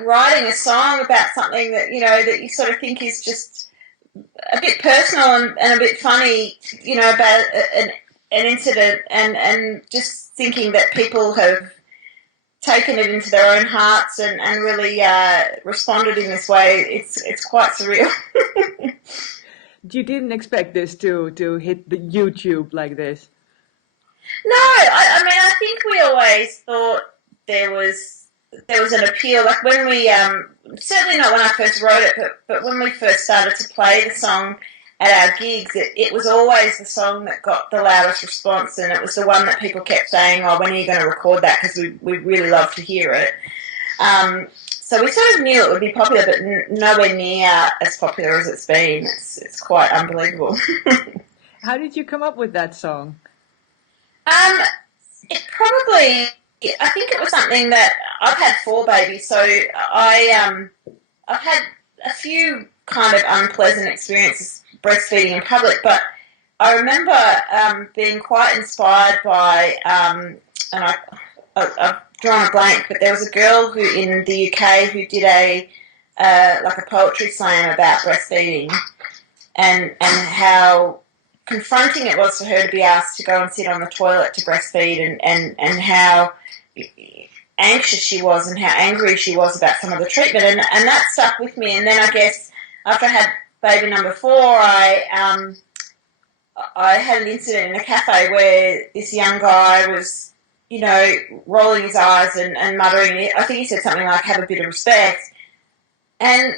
writing a song about something that, that you sort of think is just a bit personal and a bit funny, about an incident, and just thinking that people have taken it into their own hearts and really responded in this way. It's quite surreal. You didn't expect this to hit the YouTube like this? No, I mean, I think we always thought there was an appeal. Like when we, certainly not when I first wrote it, but when we first started to play the song at our gigs, it was always the song that got the loudest response, and it was the one that people kept saying, "Oh, when are you going to record that? Because we really love to hear it." So we sort of knew it would be popular, but nowhere near as popular as it's been. It's quite unbelievable. How did you come up with that song? It probably, I think it was something that I've had 4 babies, so I've had a few kind of unpleasant experiences breastfeeding in public, but I remember being quite inspired by, and I've drawn a blank, but there was a girl who in the UK who did a poetry slam about breastfeeding and how confronting it was for her to be asked to go and sit on the toilet to breastfeed, and how anxious she was and how angry she was about some of the treatment, and that stuck with me. And then I guess after I had baby number 4, I had an incident in a cafe where this young guy was, rolling his eyes and muttering. I think he said something like, "Have a bit of respect," and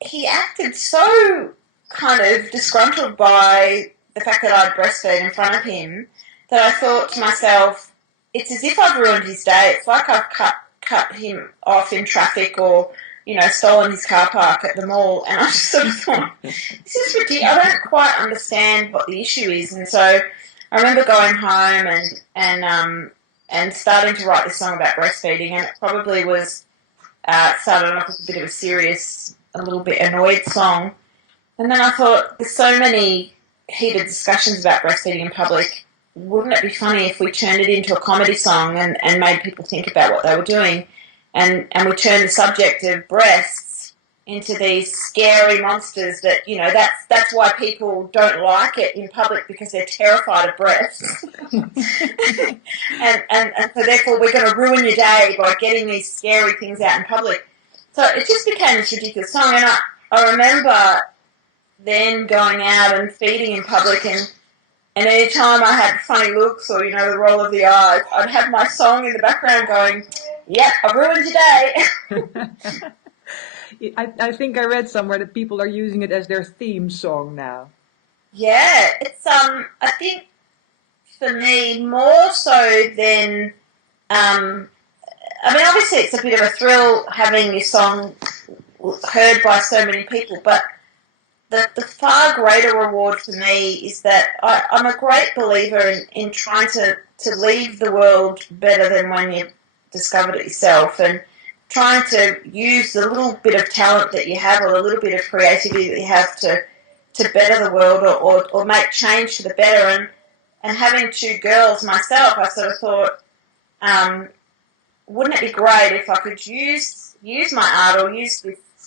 he acted so kind of disgruntled by the fact that I'd breastfed in front of him that I thought to myself, it's as if I've ruined his day. It's like I've cut him off in traffic, or stolen his car park at the mall. And I just sort of thought, this is ridiculous. I don't quite understand what the issue is. And so I remember going home and starting to write this song about breastfeeding, and it probably was started off as a bit of a serious, a little bit annoyed song. And then I thought, there's so many heated discussions about breastfeeding in public. Wouldn't it be funny if we turned it into a comedy song and made people think about what they were doing? And we turned the subject of breasts into these scary monsters that, that's why people don't like it in public, because they're terrified of breasts. and so therefore we're going to ruin your day by getting these scary things out in public. So it just became this ridiculous song. And I remember then going out and feeding in public, and any time I had funny looks or, the roll of the eyes, I'd have my song in the background going, "Yep, I've ruined your day." I think I read somewhere that people are using it as their theme song now. Yeah, it's I think for me more so than obviously it's a bit of a thrill having your song heard by so many people, but the far greater reward for me is that I'm a great believer in trying to leave the world better than when you discovered it yourself, and trying to use the little bit of talent that you have, or the little bit of creativity that you have to better the world, or make change for the better. And having 2 girls myself, I sort of thought, wouldn't it be great if I could use my art, or use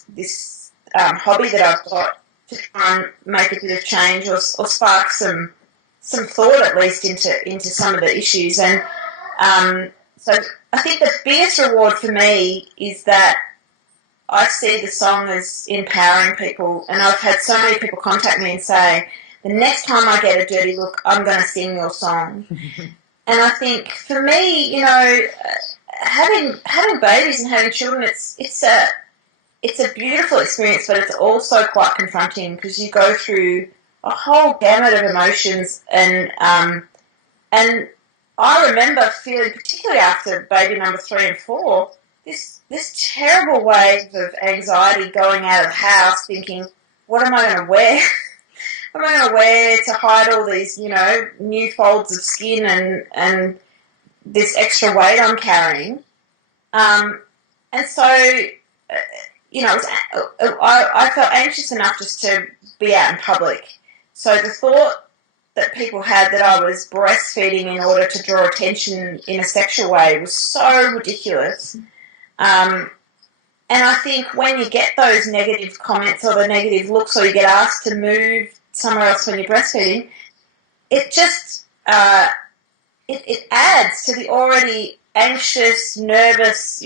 this hobby that I've got, to try and make a bit of change, or spark some thought at least into some of the issues. And so I think the biggest reward for me is that I see the song as empowering people, and I've had so many people contact me and say, the next time I get a dirty look, I'm going to sing your song. And I think for me, having babies and having children, it's a beautiful experience, but it's also quite confronting, because you go through a whole gamut of emotions, and I remember feeling, particularly after baby number 3 and 4, this terrible wave of anxiety going out of the house, thinking, what am I going to wear? What am I going to wear to hide all these, new folds of skin and this extra weight I'm carrying? And so, I felt anxious enough just to be out in public. So the thought that people had that I was breastfeeding in order to draw attention in a sexual way was so ridiculous. And I think when you get those negative comments or the negative looks, or you get asked to move somewhere else when you're breastfeeding, it just it adds to the already anxious, nervous,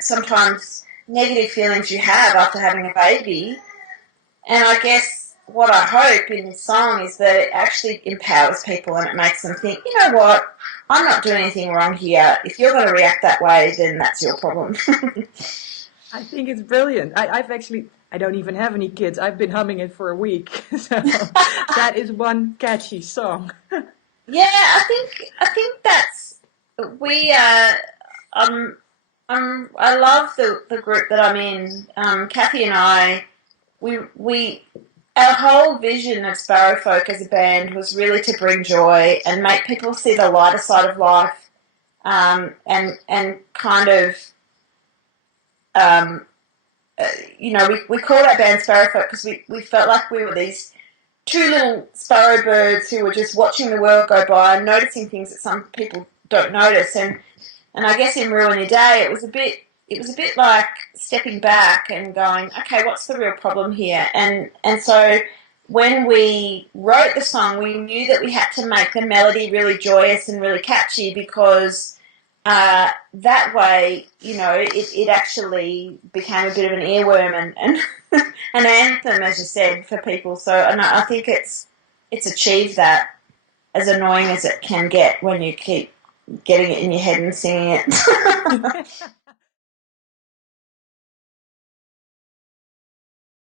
sometimes negative feelings you have after having a baby. And I guess what I hope in this song is that it actually empowers people and it makes them think, you know what, I'm not doing anything wrong here. If you're going to react that way, then that's your problem. I think it's brilliant. I don't even have any kids. I've been humming it for a week. So that is one catchy song. Yeah, I think that's we. I love the group that I'm in. Kathy and I, we our whole vision of Sparrowfolk as a band was really to bring joy and make people see the lighter side of life, and kind of. We called our band Sparrowfolk because we felt like we were these two little sparrow birds who were just watching the world go by and noticing things that some people don't notice. And I guess in Ruin Your Day, it was a bit like stepping back and going, okay, what's the real problem here? And so when we wrote the song, we knew that we had to make the melody really joyous and really catchy because that way, it actually became a bit of an earworm and an anthem, as you said, for people. So, and I think it's achieved that, as annoying as it can get when you keep getting it in your head and singing it.